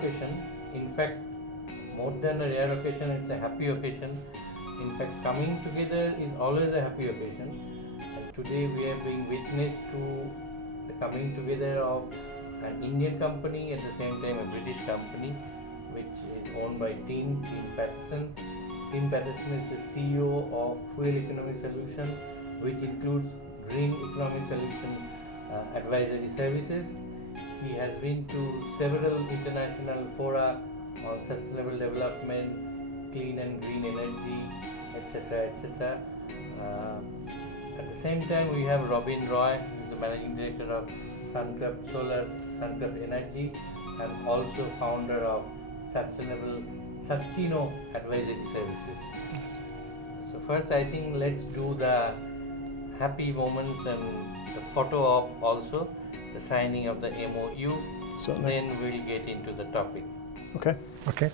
occasion. In fact, more than a rare occasion, it's a happy occasion. In fact, coming together is always a happy occasion. And today we are being witness to the coming together of an Indian company, at the same time a British company, which is owned by Tim Patterson. Tim Patterson is the CEO of Fuel Economy Solution, which includes Green Economy Solution advisory services. He has been to several international fora on sustainable development, clean and green energy, etc. etc. At the same time, we have Robin Roy, who is the managing director of Suncraft Energy, and also founder of Sustino Advisory Services. So first, I think let's do the happy moments and the photo op also, the signing of the MOU. Certainly. Then we'll get into the topic. Okay. Okay.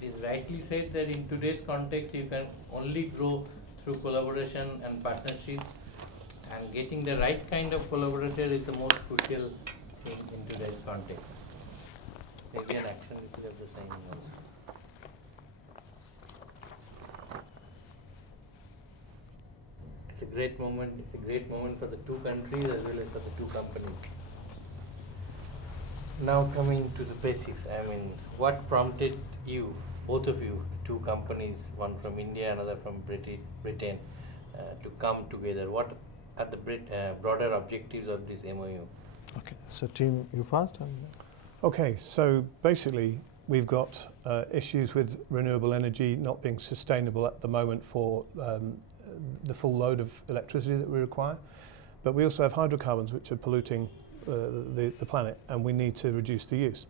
It is rightly said that in today's context you can only grow through collaboration and partnership, and getting the right kind of collaborator is the most crucial thing in today's context. Maybe an action which of the signing also. It's a great moment. It's a great moment for the two countries as well as for the two companies. Now coming to the basics, I mean, what prompted you, both of you, two companies, one from India, another from Britain, to come together? What are the broader objectives of this MOU? Okay. So, Tim, you first. Okay, so basically we've got issues with renewable energy not being sustainable at the moment for the full load of electricity that we require, but we also have hydrocarbons which are polluting the planet, and we need to reduce the use.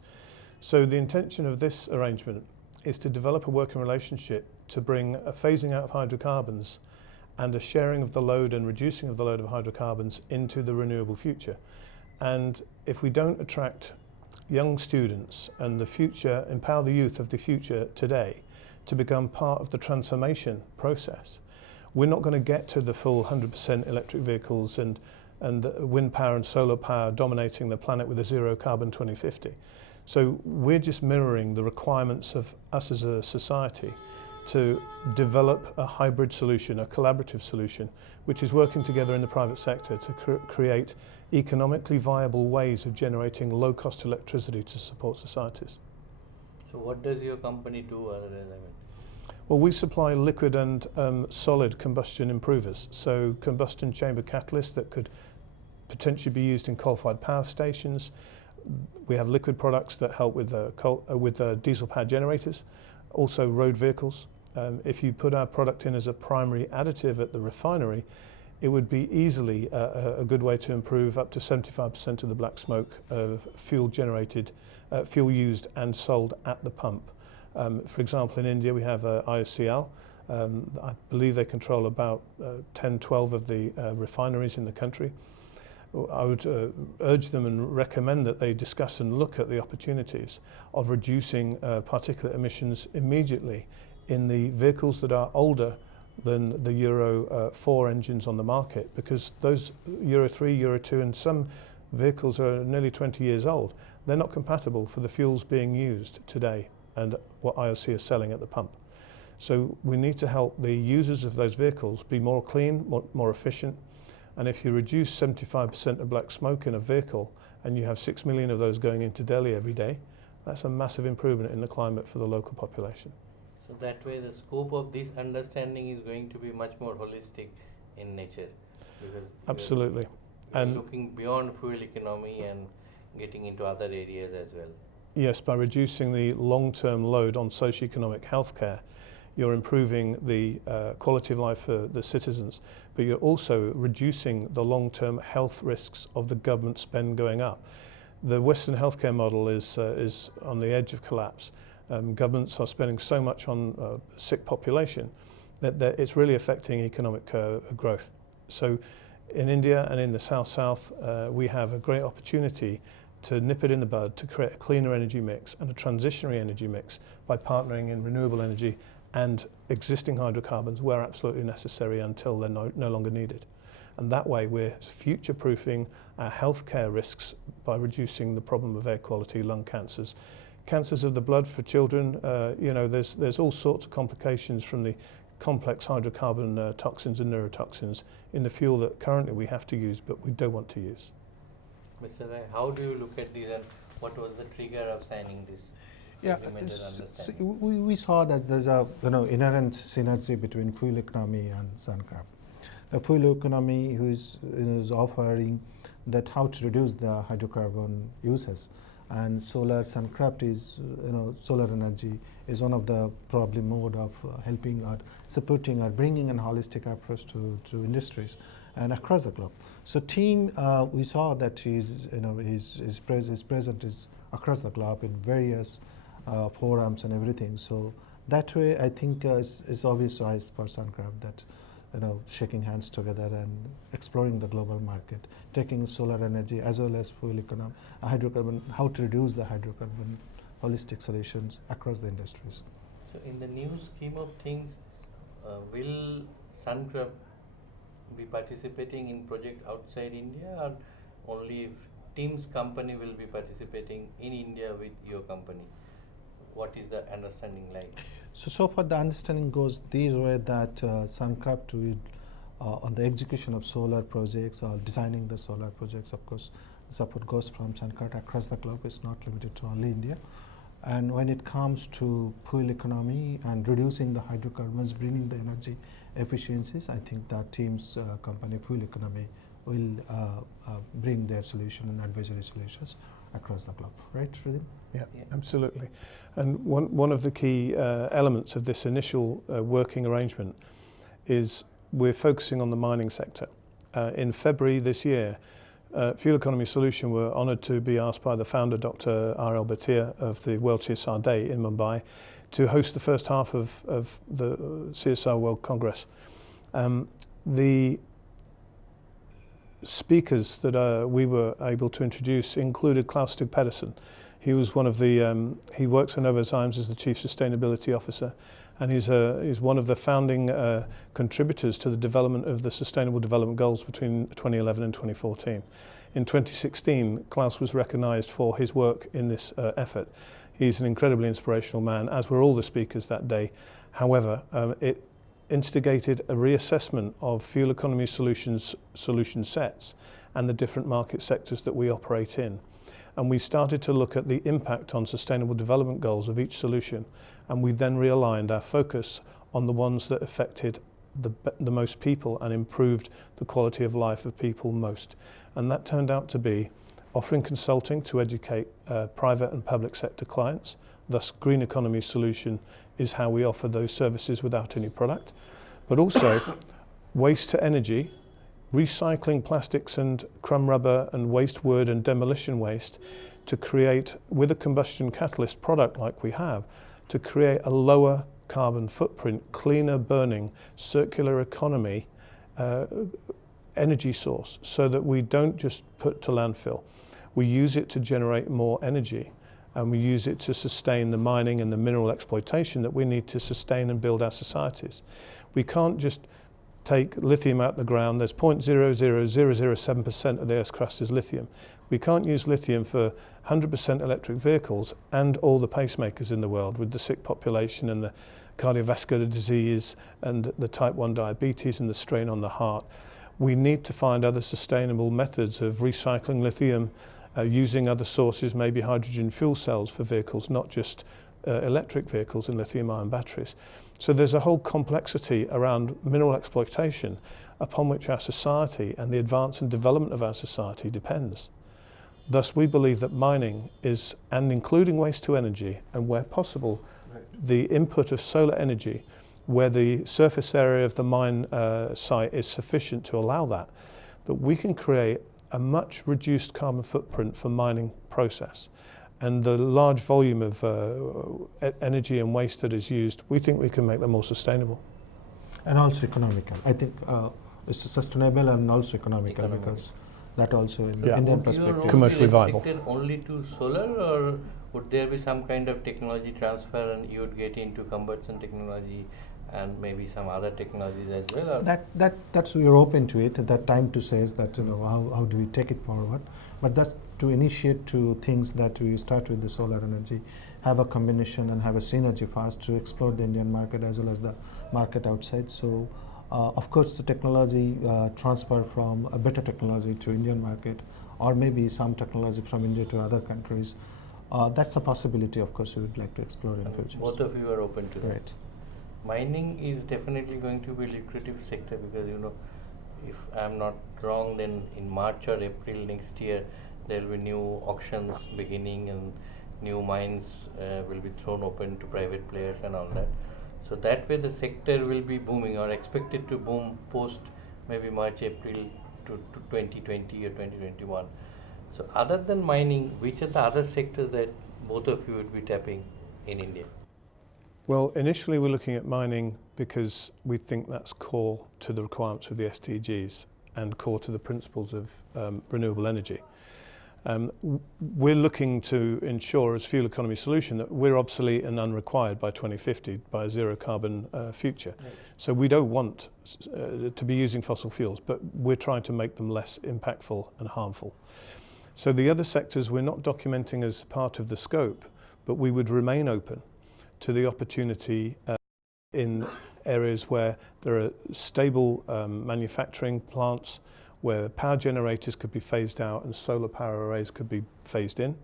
So the intention of this arrangement is to develop a working relationship to bring a phasing out of hydrocarbons and a sharing of the load and reducing of the load of hydrocarbons into the renewable future. And if we don't attract young students and the future, empower the youth of the future today to become part of the transformation process, we're not going to get to the full 100% electric vehicles and wind power and solar power dominating the planet with a zero carbon 2050. So we're just mirroring the requirements of us as a society to develop a hybrid solution, a collaborative solution, which is working together in the private sector to create economically viable ways of generating low-cost electricity to support societies. So what does your company do other than that? Well, we supply liquid and solid combustion improvers, so combustion chamber catalysts that could potentially be used in coal-fired power stations. We have liquid products that help with diesel-powered generators, also road vehicles. If you put our product in as a primary additive at the refinery, it would be easily a good way to improve up to 75% of the black smoke of fuel used and sold at the pump. For example, in India we have IOCL. I believe they control about 10, 12 of the refineries in the country. I would urge them and recommend that they discuss and look at the opportunities of reducing particulate emissions immediately in the vehicles that are older than the Euro 4 engines on the market, because those Euro 3, Euro 2 and some vehicles are nearly 20 years old. They're not compatible for the fuels being used today and what IOC is selling at the pump. So we need to help the users of those vehicles be more clean, more efficient. And if you reduce 75% of black smoke in a vehicle and you have 6 million of those going into Delhi every day, that's a massive improvement in the climate for the local population. So that way the scope of this understanding is going to be much more holistic in nature. Because absolutely. And looking beyond fuel economy and getting into other areas as well. Yes, by reducing the long-term load on socio-economic healthcare, you're improving the quality of life for the citizens, but you're also reducing the long-term health risks of the government spend going up. The Western healthcare model is on the edge of collapse. Governments are spending so much on sick population that it's really affecting economic growth. So in India and in the South, we have a great opportunity to nip it in the bud, to create a cleaner energy mix and a transitionary energy mix by partnering in renewable energy and existing hydrocarbons where absolutely necessary until they're no longer needed. And that way we're future-proofing our healthcare risks by reducing the problem of air quality, lung cancers. Cancers of the blood for children, there's all sorts of complications from the complex hydrocarbon toxins and neurotoxins in the fuel that currently we have to use but we don't want to use. Mr. Rai, how do you look at this and what was the trigger of signing this agreement and understanding? We saw that there's a inherent synergy between fuel economy and Suncraft. The fuel economy is offering that how to reduce the hydrocarbon uses, and Suncraft is solar energy is one of the probably mode of helping or supporting or bringing a holistic approach to industries and across the globe. So team, we saw that his present is across the globe in various forums and everything. So that way, I think it's obvious to us for Suncraft that shaking hands together and exploring the global market, taking solar energy as well as fuel economy, hydrocarbon, how to reduce the hydrocarbon holistic solutions across the industries. So in the new scheme of things, will Suncraft be participating in projects outside India, or only if Tim's company will be participating in India with your company? What is the understanding like? So far the understanding goes this way that Suncraft will, on the execution of solar projects or designing the solar projects, of course, support goes from Suncraft across the globe. It's not limited to only India. And when it comes to fuel economy and reducing the hydrocarbons, bringing the energy efficiencies, I think that Team's company, Fuel Economy, will bring their solution and advisory solutions across the globe. Right, Shruti? Yeah, absolutely. And one of the key elements of this initial working arrangement is we're focusing on the mining sector. In February this year, Fuel Economy Solution were honoured to be asked by the founder, Dr. R.L. Bhatia of the World CSR Day in Mumbai, to host the first half of the CSR World Congress. The speakers that we were able to introduce included Tim Patterson. He was one of the, he works for Novozymes as the Chief Sustainability Officer, and he's one of the founding contributors to the development of the Sustainable Development Goals between 2011 and 2014. In 2016, Klaus was recognised for his work in this effort. He's an incredibly inspirational man, as were all the speakers that day. However, it instigated a reassessment of fuel economy solution sets and the different market sectors that we operate in. And we started to look at the impact on sustainable development goals of each solution, and we then realigned our focus on the ones that affected the most people and improved the quality of life of people most. And that turned out to be offering consulting to educate private and public sector clients. Thus, green economy solution is how we offer those services without any product, but also waste to energy, recycling plastics and crumb rubber and waste wood and demolition waste to create, with a combustion catalyst product like we have, to create a lower carbon footprint, cleaner burning, circular economy energy source, so that we don't just put to landfill. We use it to generate more energy, and we use it to sustain the mining and the mineral exploitation that we need to sustain and build our societies. We can't just take lithium out the ground. There's 0.00007% of the Earth's crust is lithium. We can't use lithium for 100% electric vehicles and all the pacemakers in the world, with the sick population and the cardiovascular disease and the type 1 diabetes and the strain on the heart. We need to find other sustainable methods of recycling lithium, using other sources, maybe hydrogen fuel cells for vehicles, not just electric vehicles and lithium-ion batteries. So there's a whole complexity around mineral exploitation upon which our society and the advance and development of our society depends. Thus, we believe that mining is, and including waste to energy, and where possible, the input of solar energy where the surface area of the mine site is sufficient to allow that we can create a much reduced carbon footprint for mining process. And the large volume of energy and waste that is used, we think we can make them more sustainable. And also economical. I think it's sustainable and also economical. Because that also in the Indian perspective. Commercially viable. Would you restrict it only to solar, or would there be some kind of technology transfer and you would get into combustion technology and maybe some other technologies as well? Or? That's we are open to it. At that time to say is that how do we take it forward? But that's to initiate to things that we start with the solar energy, have a combination and have a synergy fast to explore the Indian market as well as the market outside. So of course the technology transfer from a better technology to Indian market, or maybe some technology from India to other countries. That's a possibility, of course, we would like to explore in future. Both of you are open to that. Right. Mining is definitely going to be a lucrative sector because, if I'm not wrong, then in March or April next year, there will be new auctions beginning and new mines will be thrown open to private players and all that. So that way the sector will be booming or expected to boom post maybe March, April to 2020 or 2021. So other than mining, which are the other sectors that both of you would be tapping in India? Well, initially we're looking at mining because we think that's core to the requirements of the SDGs and core to the principles of renewable energy. We're looking to ensure as fuel economy solution that we're obsolete and unrequired by 2050 by a zero carbon future. Right. So we don't want to be using fossil fuels, but we're trying to make them less impactful and harmful. So the other sectors we're not documenting as part of the scope, but we would remain open to the opportunity in areas where there are stable manufacturing plants, where power generators could be phased out and solar power arrays could be phased in.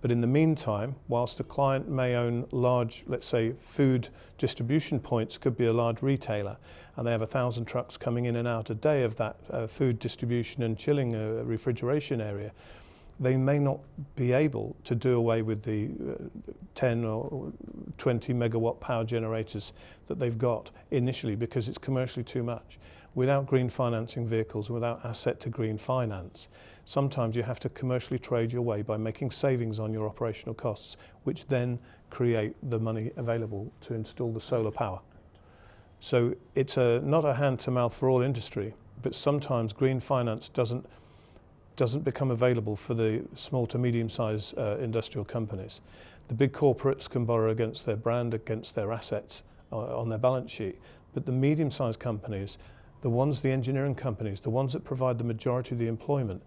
But in the meantime, whilst a client may own large, let's say, food distribution points, could be a large retailer, and they have 1,000 trucks coming in and out a day of that food distribution and chilling refrigeration area, they may not be able to do away with the 10 or 20 megawatt power generators that they've got initially because it's commercially too much. Without green financing vehicles, without asset to green finance, sometimes you have to commercially trade your way by making savings on your operational costs, which then create the money available to install the solar power. So it's not a hand-to-mouth for all industry, but sometimes green finance doesn't become available for the small to medium-sized industrial companies. The big corporates can borrow against their brand, against their assets on their balance sheet, but the medium-sized companies, the engineering companies, the ones that provide the majority of the employment,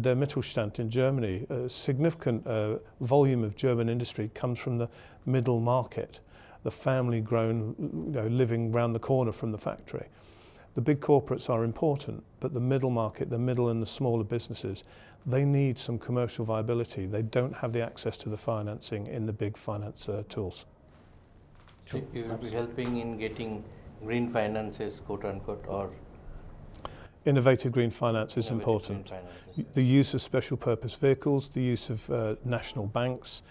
der Mittelstand in Germany, a significant volume of German industry comes from the middle market, the family-grown, living round the corner from the factory. The big corporates are important, but the middle market, the middle and the smaller businesses, they need some commercial viability. They don't have the access to the financing in the big finance tools. So you will be helping in getting green finances, quote unquote, or? Innovative green finance is important. The use of special purpose vehicles, the use of national banks,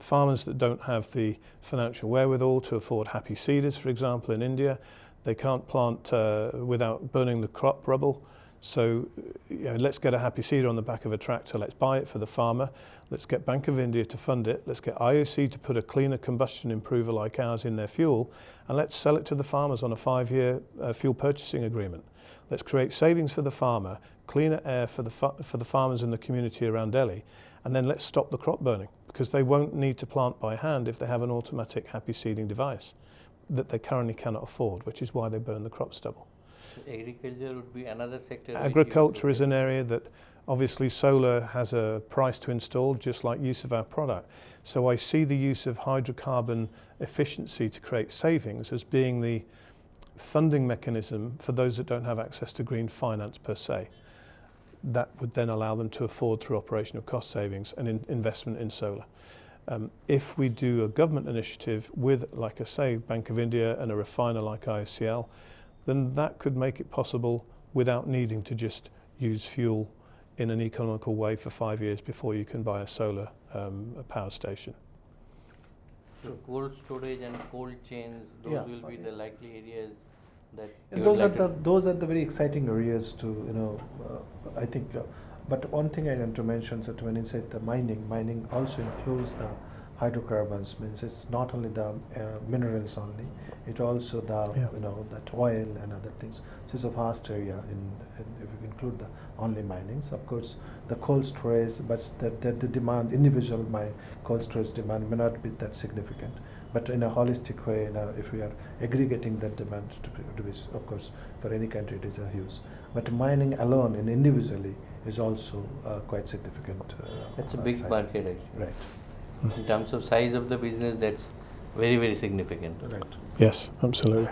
farmers that don't have the financial wherewithal to afford happy seeders, for example, in India, they can't plant without burning the crop rubble. So let's get a happy seeder on the back of a tractor, let's buy it for the farmer, let's get Bank of India to fund it, let's get IOC to put a cleaner combustion improver like ours in their fuel, and let's sell it to the farmers on a 5-year fuel purchasing agreement. Let's create savings for the farmer, cleaner air for the farmers in the community around Delhi, and then let's stop the crop burning, because they won't need to plant by hand if they have an automatic happy seeding device that they currently cannot afford, which is why they burn the crop stubble. So agriculture would be another sector? Agriculture is an area that obviously solar has a price to install, just like use of our product. So I see the use of hydrocarbon efficiency to create savings as being the funding mechanism for those that don't have access to green finance per se. That would then allow them to afford through operational cost savings and investment in solar. If we do a government initiative with, like I say, Bank of India and a refiner like IOCL, then that could make it possible without needing to just use fuel in an economical way for 5 years before you can buy a solar power station. So cold storage and cold chains, those Yeah. will be the likely areas that And you would those are like the to- those are the very exciting areas to I think. But one thing I want to mention that when you said the mining also includes the hydrocarbons. Means it's not only the minerals only, it also the Yeah. that oil and other things. So it's a vast area if you include the only minings. Of course, the cold storage, but the demand individual cold storage demand may not be that significant. But in a holistic way, if we are aggregating that demand to be, of course, for any country it is a huge. But mining alone and individually is also quite significant. That's a big sizes. market actually. Right. In terms of size of the business, that's very, very significant. Right. Yes, absolutely.